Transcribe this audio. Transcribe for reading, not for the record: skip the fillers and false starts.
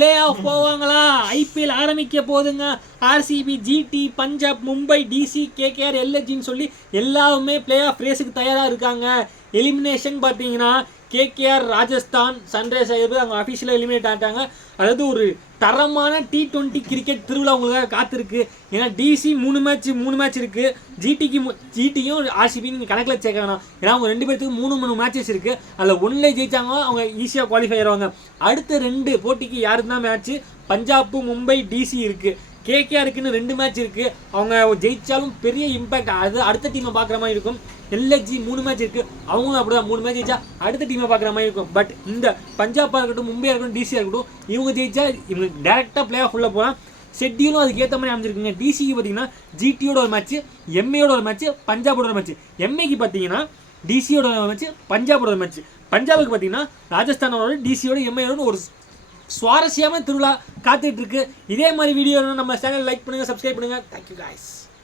Play off போவாங்களா? IPL ஆரம்பிக்க போதுங்க. RCB, GT, Punjab, Mumbai, DC, KKR, எல்எஸ்ஜின்னு சொல்லி எல்லாருமே பிளே ஆஃப் ரேஸுக்கு தயாராக இருக்காங்க. எலிமினேஷன் பார்த்தீங்கன்னா கேகேஆர், ராஜஸ்தான், சன்ரைசர்ஸ் அவங்க அஃபிஷியலாக எலிமினேட் ஆகிட்டாங்க. அதாவது ஒரு தரமான T20 கிரிக்கெட் திருவிழா உங்களுக்காக காத்திருக்கு. ஏன்னா டிசி 3 மேட்ச் இருக்குது. ஜிடியும் ஆர்சிபி நீங்கள் கணக்கில் சேர்க்க வேணாம். ஏன்னா அவங்க 2 பேர்த்துக்கு 3 மேட்சஸ் இருக்குது. அதில் ஒன்றில் ஜெயிச்சாங்க அவங்க ஈஸியாக குவாலிஃபை ஆயிடுவாங்க. அடுத்த 2 போட்டிக்கு யாருக்கு தான் மேட்ச்சு? பஞ்சாப், மும்பை, டிசி இருக்குது. கேகேஆருக்குன்னு 2 மேட்ச் இருக்குது. அவங்க ஜெயிச்சாலும் பெரிய இம்பாக்ட் அது அடுத்த டீமை பார்க்குற மாதிரி இருக்கும். எல்எஸ்ஜி 3 மேட்ச் இருக்குது. அவங்களும் அப்படிதான் 3 மேட்ச் ஜெயிச்சா அடுத்த டீமை பார்க்குற மாதிரி இருக்கும். பட் இந்த பஞ்சாபாக இருக்கட்டும், மும்பையாக இருக்கட்டும், டிசியாக இருக்கட்டும், இவங்க ஜெயிச்சா இவங்க டேரெக்டாக பிளே ஆஃப் உள்ளே போகலாம். ஷெட்யூலும் அதுக்கு ஏற்ற மாதிரி அமைஞ்சிருக்குங்க. டிசிக்கு பார்த்தீங்கன்னா ஜிடியோட ஒரு மேட்ச், எம்ஏயோட ஒரு மேட்ச், பஞ்சாபோட ஒரு மேட்ச். எம்ஏக்கு பார்த்தீங்கன்னா டிசியோட ஒரு மேட்ச், பஞ்சாபோட ஒரு மேட்ச். பஞ்சாபுக்கு பார்த்தீங்கன்னா ராஜஸ்தானோட, டிசியோட, எம்ஏயோட ஒரு சுவாரஸ்யமான திருவிழா காத்துட்டு இருக்கு. இதே மாதிரி வீடியோ நம்ம சேனல் லைக் பண்ணுங்கள், சப்ஸ்கிரைப் பண்ணுங்கள். Thank you guys.